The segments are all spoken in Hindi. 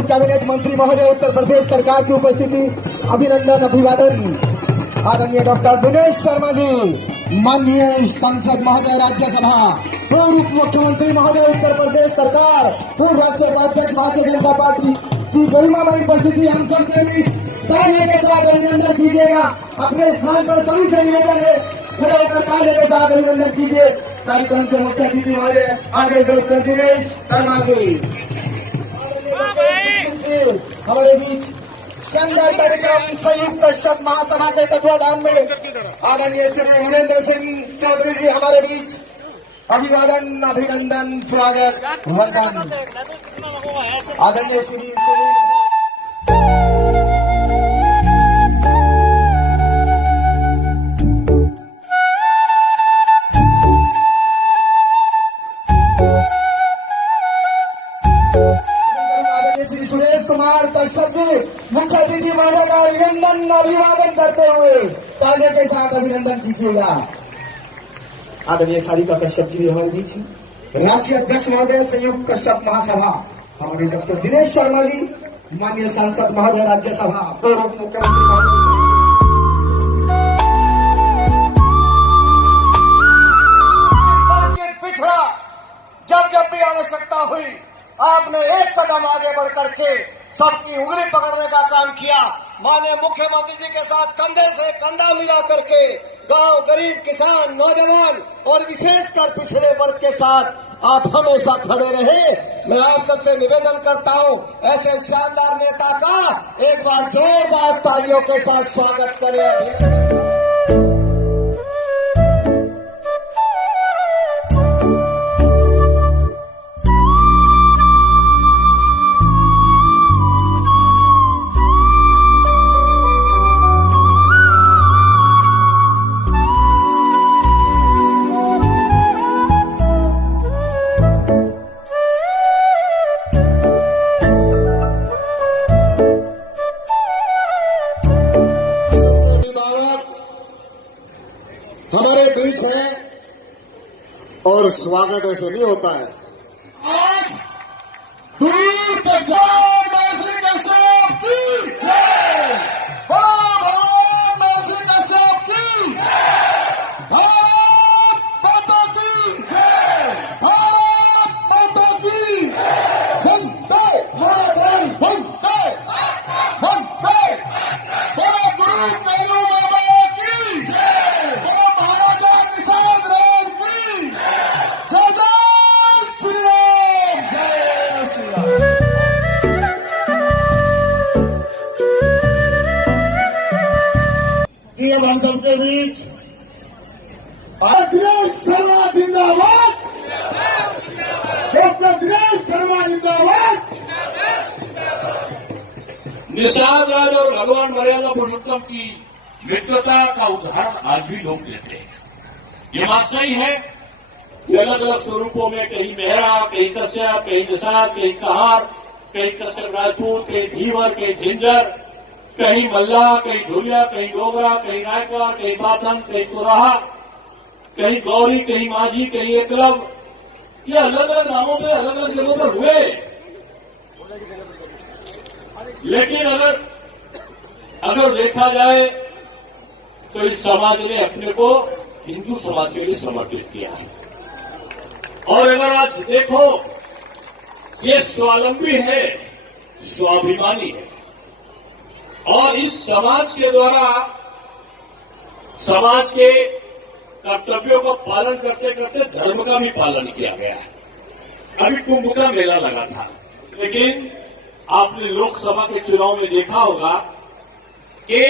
पूर्व कैबिनेट मंत्री महोदय उत्तर प्रदेश सरकार की उपस्थिति, अभिनंदन अभिवादन आदरणीय डॉक्टर दिनेश शर्मा जी, माननीय सांसद महोदय राज्यसभा, पूर्व मुख्यमंत्री महोदय उत्तर प्रदेश सरकार, पूर्व राज्य उपाध्यक्ष भारतीय जनता पार्टी की गरिमामयी उपस्थिति हम सबके बीच तालियों के साथ अभिनंदन कीजिएगा। अपने स्थान पर सभी से निवेदन है, खड़े होकर तालियों के साथ अभिनंदन कीजिए। कार्यक्रम के मुख्य अतिथि महोदय आगे डॉक्टर दिनेश शर्मा जी हमारे बीच शानदार कार्यक्रम संयुक्त कश्यप महासभा के तत्वाधान में आदरणीय श्री वीरेंद्र सिंह चौधरी जी हमारे बीच अभिवादन अभिनंदन स्वागत वंदन आदरणीय श्री सुनील कश्यप जी मुख्य अतिथि महोदय का अभिनंदन अभिवादन करते हुए तालियों के साथ अभिनंदन कीजिएगा। आदरणीय सारिका कश्यप जी हमारे बीच राष्ट्रीय अध्यक्ष महोदय संयुक्त कश्यप महासभा हमारे डॉक्टर दिनेश शर्मा जी, माननीय सांसद महोदय राज्यसभा, पूर्व मुख्यमंत्री महोदय पिछड़ा जब भी आवश्यकता हुई आपने एक कदम आगे बढ़ करके सबकी उंगली पकड़ने का काम किया। माननीय मुख्यमंत्री जी के साथ कंधे से कंधा मिला करके गांव, गरीब, किसान, नौजवान और विशेषकर पिछड़े वर्ग के साथ आप हमेशा खड़े रहे। मैं आप सबसे निवेदन करता हूं, ऐसे शानदार नेता का एक बार जोरदार तालियों के साथ स्वागत करें। हमारे बीच है और स्वागत ऐसे नहीं होता है। आज दूर तक जाओ महर्षि कश्यप की जय, बड़ा भगवान महर्षि कश्यप की भारत माता की जय, भारत माता की वंदे मातरम, वंदे वंदे, बड़ा गुरु कैलू बाबा की जय, बड़ा महाराजा निषाद राज की जय, जय श्री राम, जय श्री राम। कि अब हम सबके बीच दिनेश शर्मा जिंदाबाद, डॉक्टर दिनेश शर्मा जिंदाबाद। निषाद राज और भगवान मर्यादा पुरुषोत्तम की मित्रता का उदाहरण आज भी लोग देते हैं। ये बात सही है कि अलग अलग स्वरूपों में कहीं मेहरा, कहीं कश्यप, कहीं निषाद, कहीं कहार, कहीं कश्यप राजपूत, कहीं धीवर, कहीं झिंझर, कहीं मल्ला, कहीं धुलिया, कहीं डोगरा, कहीं नायकवार, कहीं बाथन, कहीं कुराहा, कहीं गौरी, कहीं माझी, कहीं एकलव, ये अलग अलग नामों पे अलग अलग जगहों पर हुए। लेकिन अगर देखा जाए तो इस समाज ने अपने को हिंदू समाज के लिए समर्पित किया है। और अगर आज देखो, ये स्वावलंबी है, स्वाभिमानी है, और इस समाज के द्वारा समाज के कर्तव्यों का पालन करते करते धर्म का भी पालन किया गया है। अभी कुंभ का मेला लगा था, लेकिन आपने लोकसभा के चुनाव में देखा होगा कि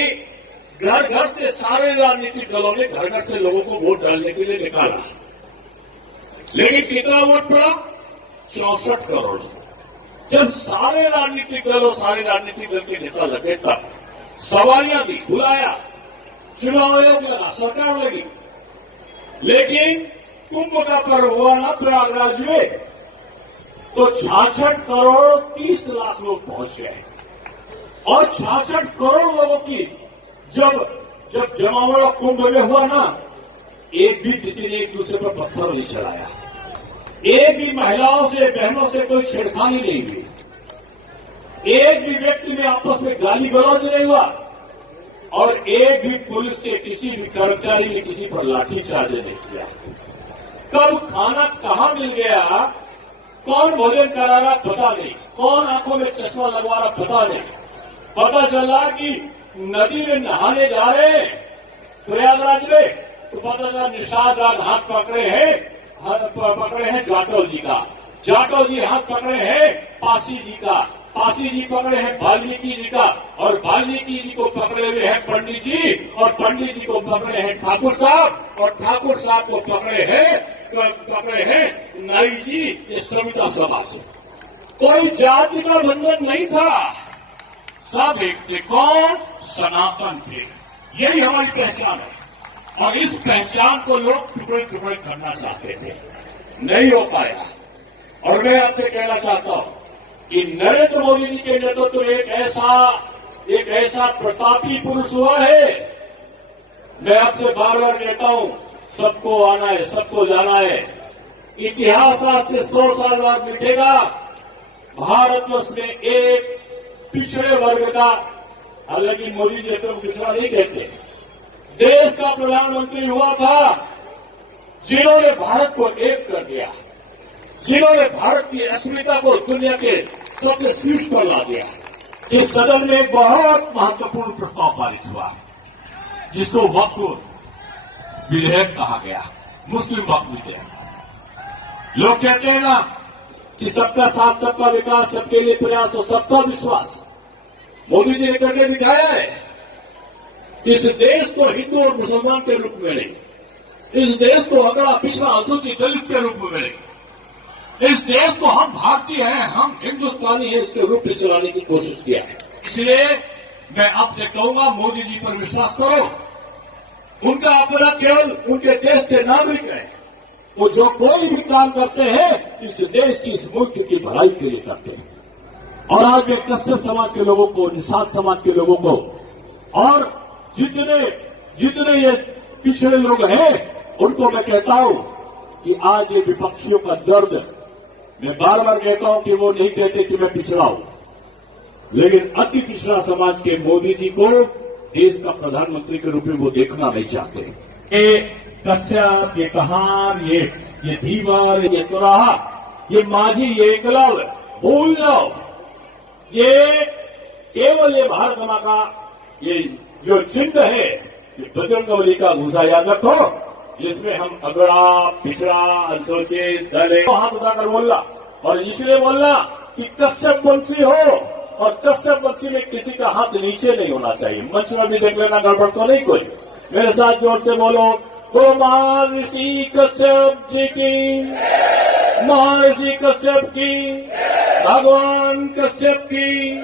घर घर से सारे राजनीतिक दलों ने घर घर से लोगों को वोट डालने के लिए निकाला, लेकिन कितना वोट पड़ा? 64 करोड़। जब सारे राजनीतिक दलों, सारे राजनीतिक दल के नेता लगे तब सवारियां दी, बुलाया, चुनाव आयोग लगा, सरकार लगी, लेकिन कुंभ का पर्व हुआ ना प्रयागराज में, तो 66 करोड़ 30 लाख लोग पहुंच गए। और 66 करोड़ लोगों की जब जमावड़ा कुंभ में हुआ ना, एक भी किसी ने एक दूसरे पर पत्थर नहीं चलाया, एक भी महिलाओं से, बहनों से कोई छेड़खानी नहीं हुई। एक भी व्यक्ति में आपस में गाली गलौज नहीं हुआ और एक भी पुलिस के किसी भी कर्मचारी ने किसी पर लाठीचार्ज नहीं किया। कब खाना कहां मिल गया, कौन भोजन करा रहा पता नहीं, कौन आंखों में चश्मा लगवा रहा पता नहीं। पता चला कि नदी में नहाने जा रहे हैं प्रयागराज में, तो पता चला निषाद राज हाथ पकड़े हैं जाटव जी का, जाटव जी हाथ पकड़े हैं पासी जी का, पासी जी पकड़े हैं वाल्मीकि जी का, और वाल्मीकि जी को पकड़े हुए हैं पंडित जी, और पंडित जी को पकड़े हैं ठाकुर साहब, और ठाकुर साहब को पकड़े हैं नाई जी, ये सविता समाज। कोई जाति का बंधन नहीं था, सब एक थे। कौन? सनातन थे। यही हमारी पहचान है, और इस पहचान को लोग टुकड़े टुकड़े करना चाहते थे, नहीं हो पाया। और मैं आपसे कहना चाहता हूं कि नरेंद्र मोदी जी के नेतृत्व में एक ऐसा प्रतापी पुरुष हुआ है। मैं आपसे बार बार कहता हूं, सबको आना है, सबको जाना है। इतिहास आज से 100 साल बाद लिखेगा, भारतवर्ष में एक पिछड़े वर्ग का, हालांकि मोदी जी को पिछड़ा नहीं कहते, देश का प्रधानमंत्री हुआ था जिन्होंने भारत को एक कर दिया, जिन्होंने भारत की अस्मिता को दुनिया के सबसे शीर्ष पर ला दिया। इस सदन में एक बहुत महत्वपूर्ण प्रस्ताव पारित हुआ, जिसको वक्फ विधेयक कहा गया, मुस्लिम वक्फ विधेयक। लोग कहते हैं ना कि सबका साथ, सबका विकास, सबके लिए प्रयास और सबका विश्वास। मोदी जी ने करके दिखाया है। इस देश को हिंदू और मुसलमान के रूप में नहीं, इस देश को अगड़ा पिछड़ा अनुसूचित दलित के रूप में नहीं, इस देश को हम भारतीय हैं, हम हिंदुस्तानी हैं, इसके रूप में चलाने की कोशिश किया है। इसलिए मैं आपसे कहूंगा, मोदी जी पर विश्वास करो। उनका अपना केवल उनके देश के नागरिक हैं। वो जो कोई भी काम करते हैं इस देश की, इस मुल्क की भलाई के लिए करते हैं। और आज मैं कश्यप समाज के लोगों को, निषाद समाज के लोगों को, और जितने ये पिछड़े लोग हैं, उनको मैं कहता हूं कि आज ये विपक्षियों का दर्द, मैं बार बार कहता हूं कि वो नहीं कहते कि मैं पिछड़ा हूं, लेकिन अति पिछड़ा समाज के मोदी जी को देश का प्रधानमंत्री के रूप में वो देखना नहीं चाहते। ये कश्यप, ये कहार, ये धीवर, ये तुराहा, ये माझी, ये एकलव्य, भूल जाओ। ये केवल ये भारत मां का ये जो चिन्ह है, ये बजरंगबली का भूसा याद रखो, जिसमें हम अगड़ा, पिछड़ा, अनुसूचित, दलित हाथ उठाकर बोलना, और इसलिए बोलना कि कश्यप वंशी हो, और कश्यप वंशी में किसी का हाथ नीचे नहीं होना चाहिए। मंच में भी देख लेना, गड़बड़ तो नहीं कोई। मेरे साथ जोर से बोलो, तो महर्षि कश्यप जी की, महर्षि कश्यप की, भगवान कश्यप की,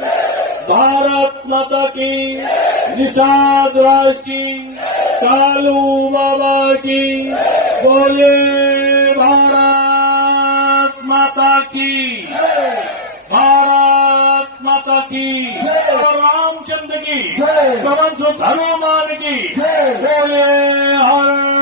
भारत माता की, निषाद राज की, कालू बाबा की, बोले भारत माता की, भारत माता की, रामचंद्र की, पवन सुत हनुमान की, बोले हर